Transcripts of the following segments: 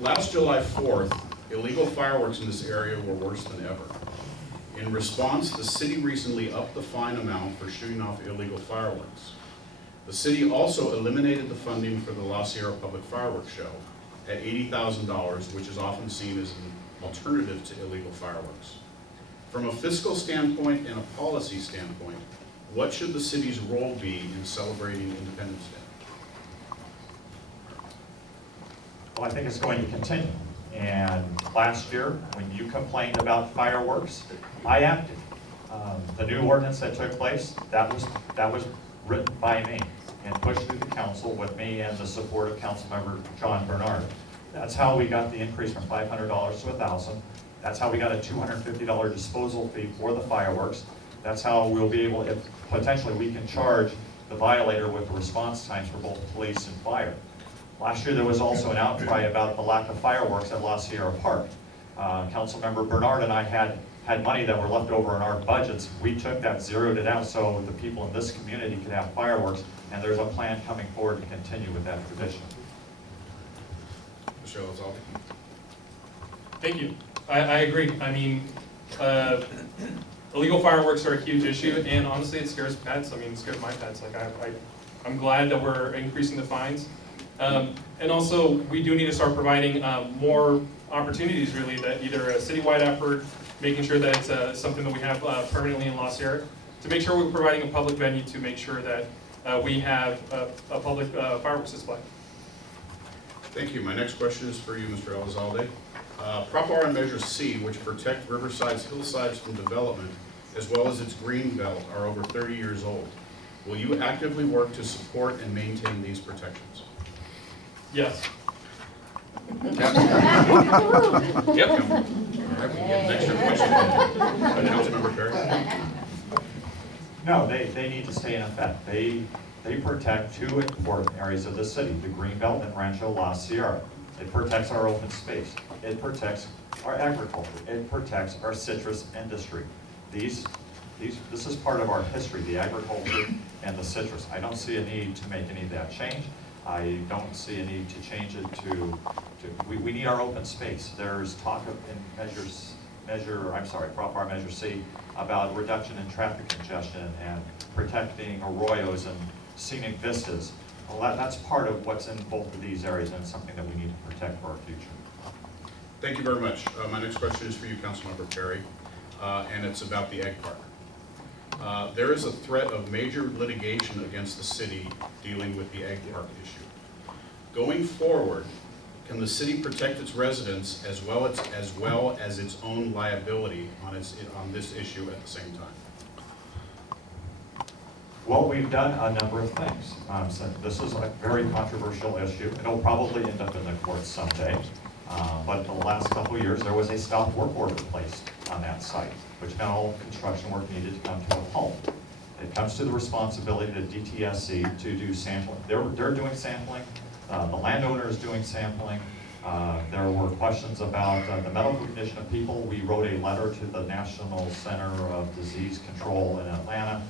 Last July 4th, illegal fireworks in this area were worse than ever. In response, the city recently upped the fine amount for shooting off illegal fireworks. The city also eliminated the funding for the La Sierra Public Fireworks Show at $80,000, which is often seen as an alternative to illegal fireworks. From a fiscal standpoint and a policy standpoint, what should the city's role be in celebrating Independence Day? Well, I think it's going to continue. And last year, when you complained about fireworks, I acted. The new ordinance that took place, that was written by me and pushed through the council with me and the support of Councilmember John Bernard. That's how we got the increase from $500 to $1,000. That's how we got a $250 disposal fee for the fireworks. That's how we'll be able, if potentially we can charge the violator with the response times for both police and fire. Last year there was also an outcry about the lack of fireworks at La Sierra Park. Councilmember Bernard and I had money that were left over in our budgets. We took that, zeroed it out so the people in this community could have fireworks, and there's a plan coming forward to continue with that tradition. Mr. Elizalde. Thank you. I agree. I mean, illegal fireworks are a huge issue, and honestly, it scares pets. I mean, it scares my pets. Like, I'm glad that we're increasing the fines. And also, we do need to start providing more opportunities, really, that either a citywide effort, making sure that it's something that we have permanently in La Sierra, to make sure we're providing a public venue to make sure that we have a public fireworks display. Thank you. My next question is for you, Mr. Elizalde. Prop R and Measure C, which protect Riverside's hillsides from development, as well as its green belt, are over 30 years old. Will you actively work to support and maintain these protections? Yes. Yep. All right, we can get an extra question. Councilmember Perry. No, they need to stay in effect. They protect two important areas of the city, the Greenbelt and Rancho La Sierra. It protects our open space. It protects our agriculture. It protects our citrus industry. This is part of our history, the agriculture and the citrus. I don't see a need to make any of that change. I don't see a need to change it we need our open space. There's talk of Prop R Measure C about reduction in traffic congestion and protecting arroyos and scenic vistas. Well, that's part of what's in both of these areas, and it's something that we need to protect for our future. Thank you very much. My next question is for you, Councilmember Perry, and it's about the egg park. There is a threat of major litigation against the city dealing with the egg park issue. Going forward, can the city protect its residents as well as its own liability on this issue at the same time? Well, we've done a number of things. So this is a very controversial issue. It'll probably end up in the courts someday. But in the last couple of years, there was a stop work order placed on that site, which meant all construction work needed to come to a halt. It comes to the responsibility of DTSC to do sampling. They're doing sampling. The landowner is doing sampling. There were questions about the medical condition of people. We wrote a letter to the National Center of Disease Control in Atlanta.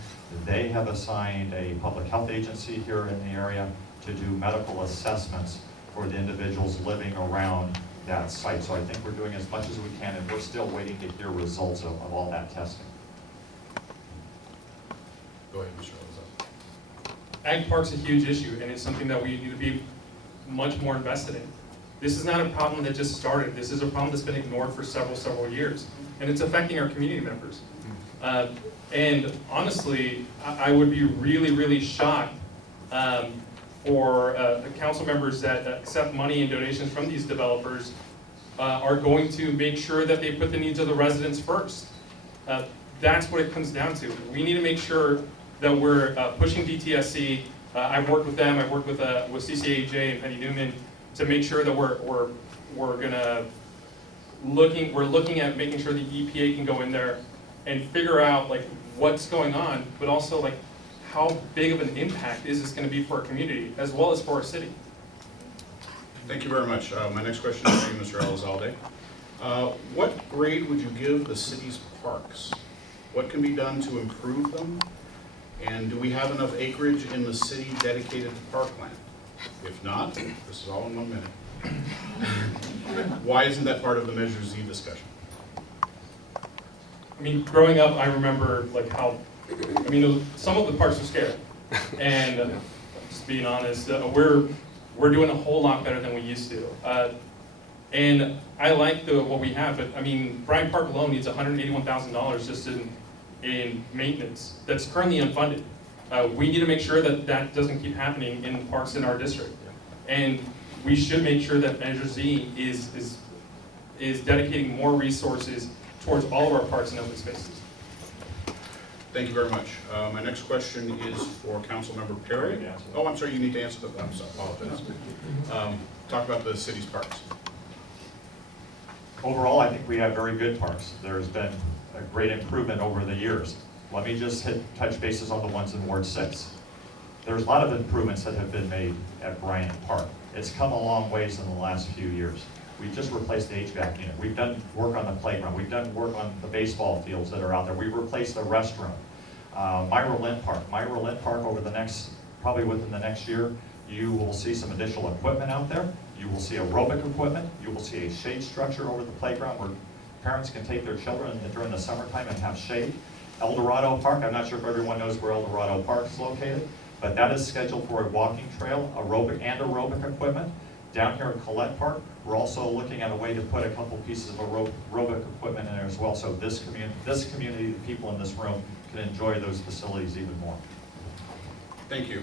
They have assigned a public health agency here in the area to do medical assessments for the individuals living around that site. So I think we're doing as much as we can, and we're still waiting to hear results of all that testing. Go ahead, Mr. Elizalde. Ag Park's a huge issue, and it's something that we need to be much more invested in. This is not a problem that just started. This is a problem that's been ignored for several years, and it's affecting our community members. And honestly, I would be really shocked for the council members that accept money and donations from these developers are going to make sure that they put the needs of the residents first. That's what it comes down to. We need to make sure that we're pushing DTSC. I've worked with them. I've worked with CCAJ and Penny Newman to make sure that we're looking at making sure the EPA can go in there and figure out like what's going on, but also like how big of an impact is this going to be for our community as well as for our city. Thank you very much. My next question is for you, Mr. Elizalde. What grade would you give the city's parks? What can be done to improve them? And do we have enough acreage in the city dedicated to parkland? If not, this is all in 1 minute. Why isn't that part of the Measure Z discussion? I mean, growing up, I remember like how, I mean, some of the parks are scary. And just being honest, we're doing a whole lot better than we used to. And I like what we have, but I mean, Bryant Park alone needs $181,000 just in maintenance that's currently unfunded. We need to make sure that that doesn't keep happening in parks in our district. And we should make sure that Measure Z is dedicating more resources towards all of our parks and open spaces. Thank you very much. My next question is for Councilmember Perry. Oh, I'm sorry, you need to answer that. I'm sorry, I apologize. Talk about the city's parks. Overall, I think we have very good parks. There's been a great improvement over the years. Let me just touch bases on the ones in Ward 6. There's a lot of improvements that have been made at Bryant Park. It's come a long ways in the last few years. We just replaced the HVAC unit. We've done work on the playground. We've done work on the baseball fields that are out there. We've replaced the restroom. Myra Lynn Park over the next, probably within the next year, you will see some additional equipment out there. You will see aerobic equipment. You will see a shade structure over the playground where parents can take their children during the summertime and have shade. El Dorado Park, I'm not sure if everyone knows where El Dorado Park is located, but that is scheduled for a walking trail, aerobic equipment. Down here at Collette Park, we're also looking at a way to put a couple pieces of aerobic equipment in there as well, so this community, the people in this room, can enjoy those facilities even more. Thank you.